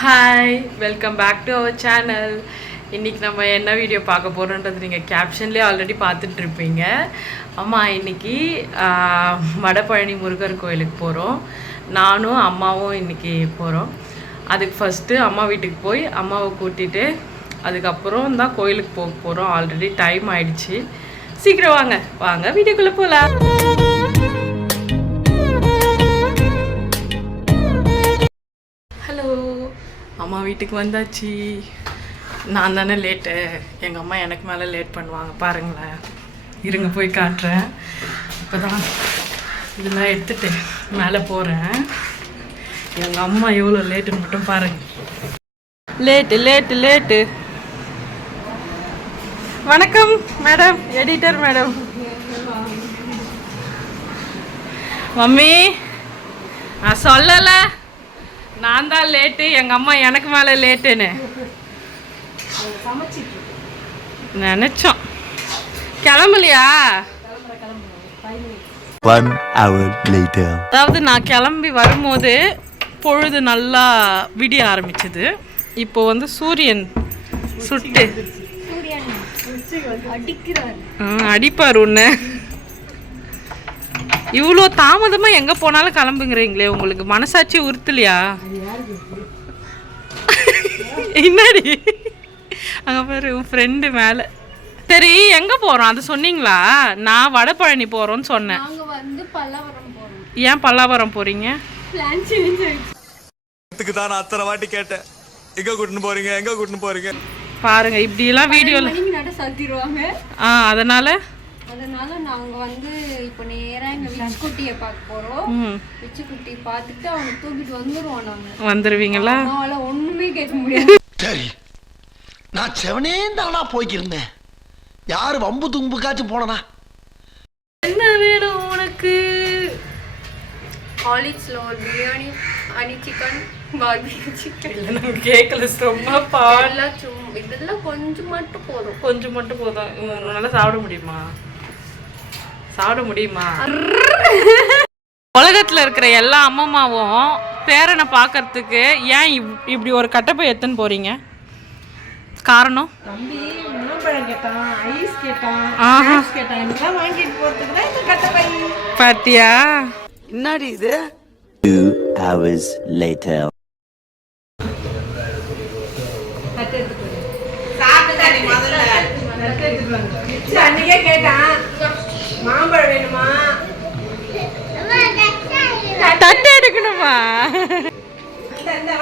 Hi welcome back to our channel இன்றைக்கி நம்ம என்ன வீடியோ பார்க்க போகிறோன்றது நீங்கள் கேப்ஷன்லேயே ஆல்ரெடி பார்த்துட்டு இருப்பீங்க. ஆமாம் இன்னைக்கு வடபழனி முருகர் கோயிலுக்கு போகிறோம் நானும் அம்மாவும் இன்றைக்கி போகிறோம் அதுக்கு ஃபஸ்ட்டு அம்மா வீட்டுக்கு போய் அம்மாவை கூட்டிட்டு அதுக்கப்புறம் தான் கோயிலுக்கு போக போகிறோம் ஆல்ரெடி டைம் ஆயிடுச்சு. சீக்கிரம் வாங்க. வாங்க வீடியோக்குள்ளே போகலாம் அம்மா வீட்டுக்கு வந்தாச்சு. நான் தானே லேட்டு எங்கள் அம்மா எனக்கு மேலே லேட் பண்ணுவாங்க பாருங்களேன். இருங்க போய் காட்டுறேன். இப்போ தான் இதெல்லாம் எடுத்துட்டு மேலே போகிறேன் எங்கள் அம்மா எவ்வளோ லேட்டுன்னு மட்டும் பாருங்க. லேட்டு லேட்டு லேட்டு வணக்கம் மேடம் எடிட்டர் மேடம் மம்மி நான் சொல்லலை. நான் தான் லேட்டு எங்கள் அம்மா எனக்கு மேலே லேட்டுன்னு. நினச்சோம். கிளம்பலையா? One hour later. அதாவது நான் கிளம்பி வரும்போது பொழுது நல்லா விடிய ஆரம்பிச்சது. இப்போ வந்து சூரியன் சுட்டு. அடிப்பார் உன்னை. இவ்வளோ தாமதமாக எங்கே போனாலும் கிளம்புங்கிறீங்களே உங்களுக்கு? மனசாட்சி உறுத்தலையா? என்னடி? அங்கே பாரு உன் ஃப்ரெண்டு மேலே. சரி எங்கே போகிறோம் அது சொன்னீங்களா? நான் வடபழனி போகிறோன்னு சொன்னேன். நாங்க வந்து பல்லவரம் போறோம். ஏன் பல்லாவரம் போகிறீங்க பிளான் சேஞ்ச் ஆயிடுச்சு. இதுக்கு தான் நான் அத்தனை வாட்டி கேட்டேன். எங்க கூட்டின்னு போறீங்க? எங்க கூட்டின்னு போறீங்க? பாருங்க இப்படியெல்லாம் வீடியோவில் ஆ அதனால் அதனால நாங்க வந்து இப்போ நேரா எங்க விச்சுக்குட்டியை பார்க்க போறோம். விச்சுக்குட்டி பார்த்துட்டு அவங்க தூக்கிட்டு வந்துருவோம் நாங்க. வந்துடுவீங்களா அம்மாவால ஒண்ணுமே கேட்க முடியாது. சரி. நான் செவனே தானா போய்க்கிருந்தேன். யாரு வம்பு தும்புக்காச்சும் போனனா? என்ன வேணும் உனக்கு? ஹாலிக்ஸ்ல ஒரு பிரியாணி அனி சிக்கன் பார்பிக்யூ சிக்கன் நம்ம கேட்கல ரொம்ப பால். எல்லாம் சும்மா இதெல்லாம் கொஞ்சம் மட்டும் போதும். கொஞ்சம் மட்டும் போதும். உன்னால சாப்பிட முடியுமா? சாப்பிட முடியுமா? உலகத்துல இருக்கிற எல்லா அம்மம்மாவும் பேரனை பார்க்கறதுக்கு ஏன் இப்- இப்படி ஒரு கட்டப்பை எத்துன்னு போறீங்க? காரணம்? தம்பி மாம்பழம் கேட்டான் ஐஸ் கேட்டான் ஆஹா. snacks கேட்டான் இதெல்லாம் வாங்கிட்டு போறதுக்கு தான் இந்த கட்டப்பை. பாத்தியா? Two hours later. சாப்பிட்டுதானே முதல்ல தட்டு எடுத்துட்டு வாங்க. மிச்ச அன்னைக்கே கேட்டான் மாம்பழம் வேணுமா தட்டு எடுக்கணுமா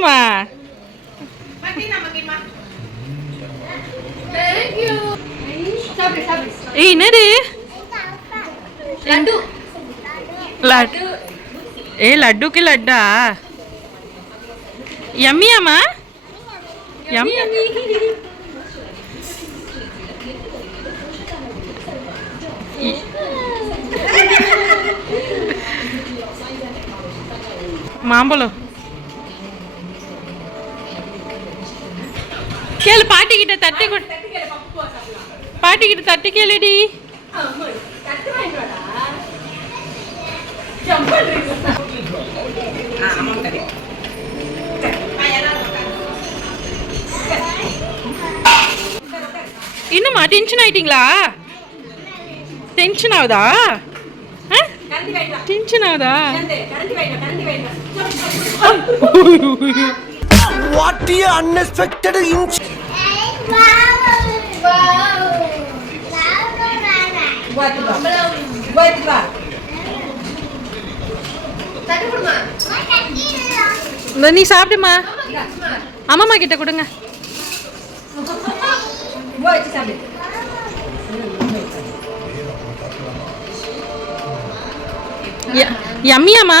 sama-sama. Thank you. Sabis, sabis. Ini deh. Ladu. Ladu. Eh, ladu ke lada? Yummy ya, Ma? Yummy, yummy. Mambolo. கேளு பாட்டி கிட்ட தட்டி பாட்டி கிட்ட தட்டி கேளுடி. இன்னுமா டென்ஷன் ஆயிட்டீங்களா? டென்ஷன் ஆகுதா? டென்ஷன் ஆகுதா? வாட் யூ அன்எக்ஸ்பெக்டட் இன்ச் நீ சாப்பிடுமா? அம்மாம்மா கிட்ட கொடுங்க. யம்மியாமா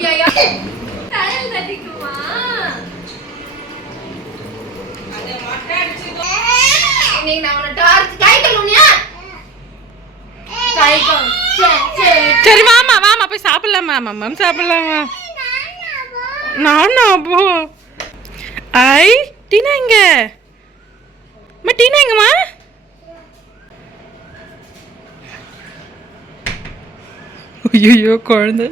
உய்யா தலையில் தட்டிக்குமா? இன்னைக்கு நான் உன்னை டார்ச் கை கழுவுனியா கை கழு சரி வாமா வாமா போய் சாப்பிடலாமா மம்மம் சாப்பிடலாமா நானா போ. ஐ டீனா எங்க? அம்மா டீனா எங்கம்மா? ஐயோ குழந்தை.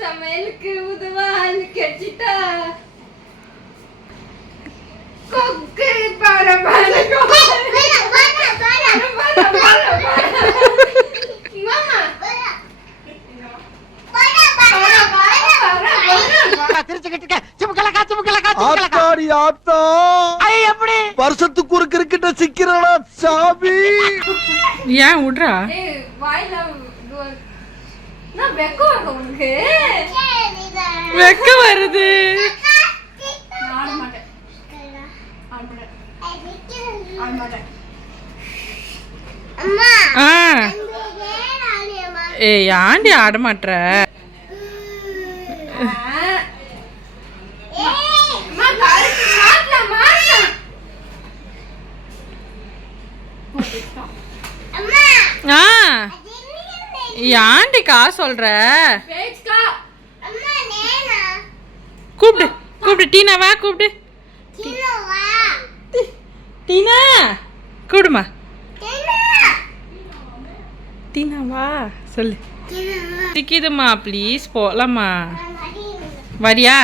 സമയൽക്ക് ഉദവാൻ കെച്ചിട്ട കൊക്ക്. പരമാനോ வருஷத்துக்கு ஒரு கிரிக்கெட்ட சிக்கிறனா சாமி? ஏன் விட்றா? வாயில வெக்க வருது ஏய் ஆண்டி ஆட ஏன்டிக்கா சொல்ற? கூப்பிடு கூப்பிடு டீனாவா கூப்பிடு. டீனா கூடுமா. டீனாவா சொல்லு. சிக்கிதுமா ப்ளீஸ் போகலாமா வரியா?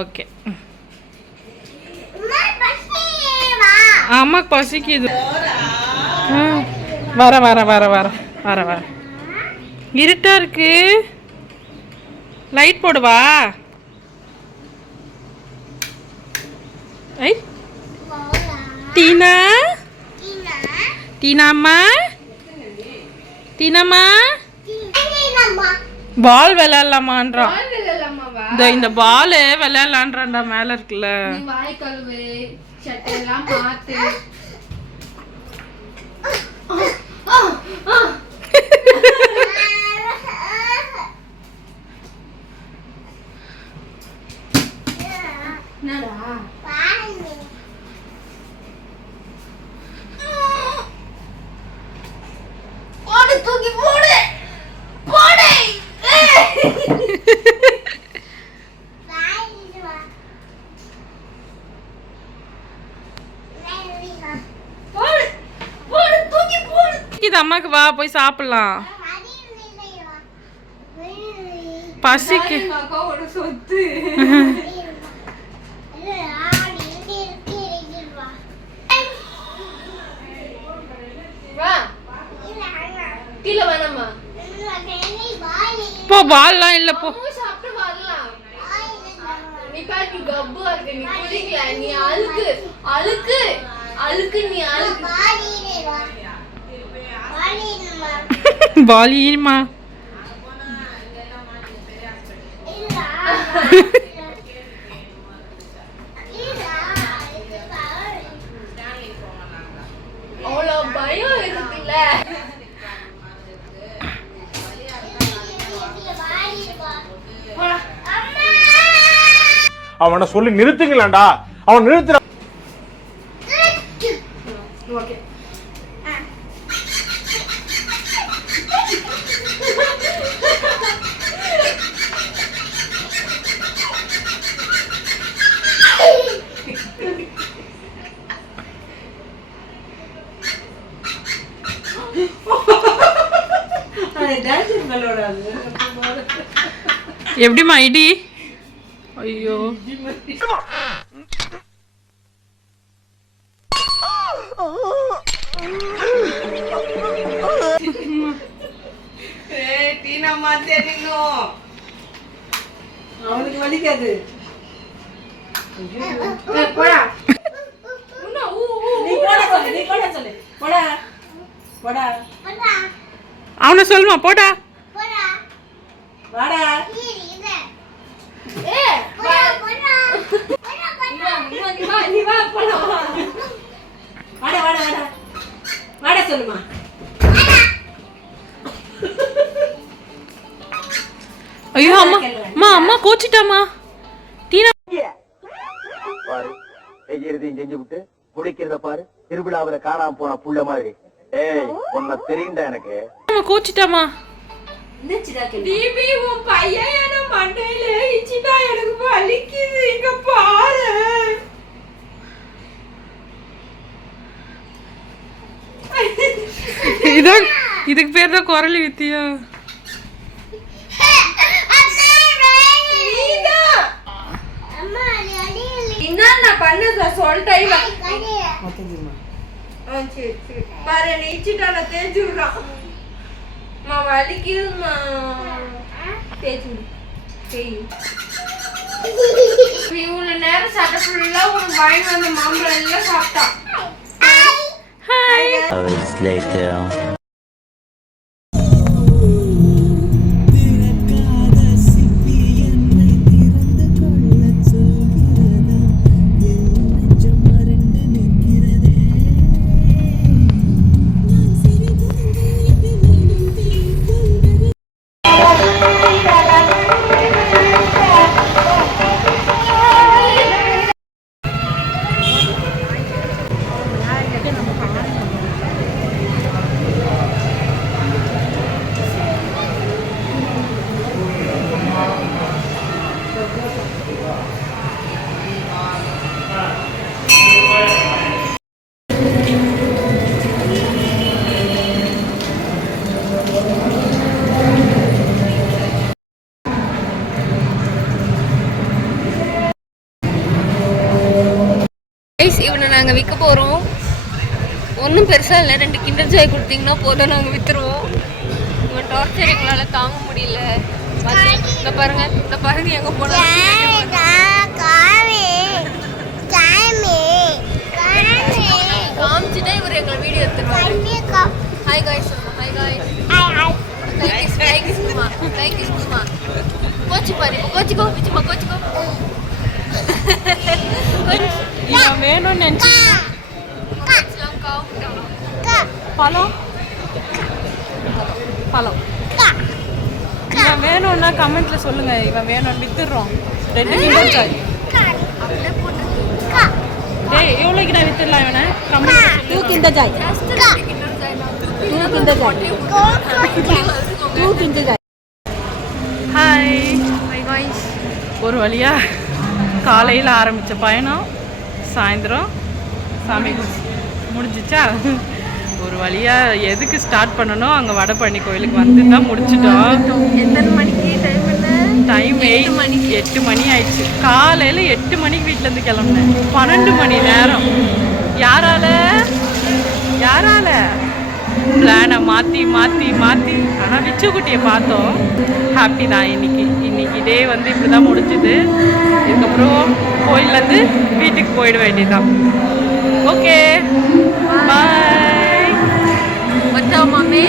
ஓகே. அம்மாக்கு பசிக்குது. வர வர வர வர. வர வர இருட்டா இருக்கு. லைட் போடுவா ஐ டீனா? டீனாம்மா டீனாம்மா பால் விளையாடலாமான்றான் இந்த இந்த பால் விளையாடலான்றான்டா மேல இருக்குல்ல. நீ வாய் கழுவு சட்டையெல்லாம் மாத்து. என்னடா போடு தூக்கி போடு போடு போடு போடு தூக்கி போடு இது அம்மாக்கு வா போய் சாப்பிடலாம். பசிக்கு. சொத்து போ பால்லாம் இல்ல போ. அழுக்கு. அழுக்கு. அழுக்கு நீ அழுக்கு. இருக்குல்ல அவனை சொல்லி நிறுத்துங்களேன்டா. அவன் நிறுத்துற எப்படிம்மா ஐடி? ஐயோ. அவனுக்கு வலிக்காது. ஏய், போடா. நீ போட சொல்லு நீ போட சொல்லு. போடா. போடா. அவனை சொல்லுமா போடா. வாடா. சொல்லுமா. ஐயோ அம்மா அம்மா அம்மா கோச்சிட்டாமா டீனா? பாரு செய்யறதையும் செஞ்சு விட்டு குடிக்கிறத பாரு. திருவிழாவுல காணாம போன புள்ள மாதிரி. ஏய் உன்னை தெரியுண்டா எனக்கு. அம்மா கோச்சிட்டாமா தீபி, உன் பையன் என்ன மண்டையில இடிச்சிட்டா, எனக்கு வலிக்குது இங்க பாரு இதான் இதுக்கு பேர் தான் குரலி வித்தியா என்ன நான் பண்ணத சொல்லிட்டேன் இவன். ஆ, சரி, சரி. பாரு என்னை இடிச்சிட்டா, நான் தேய்ச்சு விடுறான். தேய்ச்சு விடு. தேய். இவ்வளவு நேரம் சட்டை ஃபுல்லா உனக்கு வாங்கி வந்த மாம்பழம் எல்லாம் சாப்பிட்டான் கைஸ் இவனை நாங்கள் விற்க போகிறோம் ஒன்றும் பெருசாக இல்லை. ரெண்டு கிண்டர் ஜாய் கொடுத்தீங்கன்னா போதும். நாங்கள் விற்றுருவோம் இவன் டார்ச்சர் எங்களால் தாங்க முடியல. இந்த பாருங்க. இந்த பாருங்க எங்கே போனாலும் காமிச்சுட்டா இவர் எங்களை video எடுத்துருவாரு. Hi guys hi guys thank you thank you சும்மா தேங்க்யூ சும்மா கோச்சு பாரு கோச்சிக்கோ சும்மா கோச்சிக்கோ இவன் வேணும்னு நினைச்சு கோச்சலாம் காமிட்டோம் பழம் பழம் இவன் வேணும்னா கமெண்ட்ல சொல்லுங்க. இவன் வேணும்னு வித்துடுறோம் ரெண்டு கிலோ சாய் டேய் எவ்வளோக்கு நான் வித்துடலாம் இவனை கமெண்ட் தூக்கு இந்த ஜாய் தூக்கு இந்த ஜாய் தூக்கு இந்த ஜாய் ஹாய் ஒரு வழியா காலையில் ஆரம்பித்த பயணம். சாயந்தரம். சாமி முடிஞ்சிச்சா. ஒரு வழியா எதுக்கு ஸ்டார்ட் பண்ணணும் அங்கே வடபழனி கோயிலுக்கு வந்து தான் முடிச்சிட்டோம். எத்தனை மணிக்கு? டைம் டைம் எயிட் மணி. எட்டு மணி ஆயிடுச்சு. காலையில் எட்டு மணிக்கு வீட்டிலேருந்து கிளம்புனேன். பன்னெண்டு மணி நேரம். யாரால? யாரால? பிளானை மாற்றி மாற்றி மாற்றி ஆனால் விச்சு குட்டியை பார்த்தோம். ஹாப்பி தான் இன்னைக்கு. இன்னைக்கு டே வந்து இப்படி தான் முடிஞ்சுது. இதுக்கப்புறம் கோயிலேருந்து வீட்டுக்கு போயிட வேண்டியதுதான். Okay bye மச்சாமாமே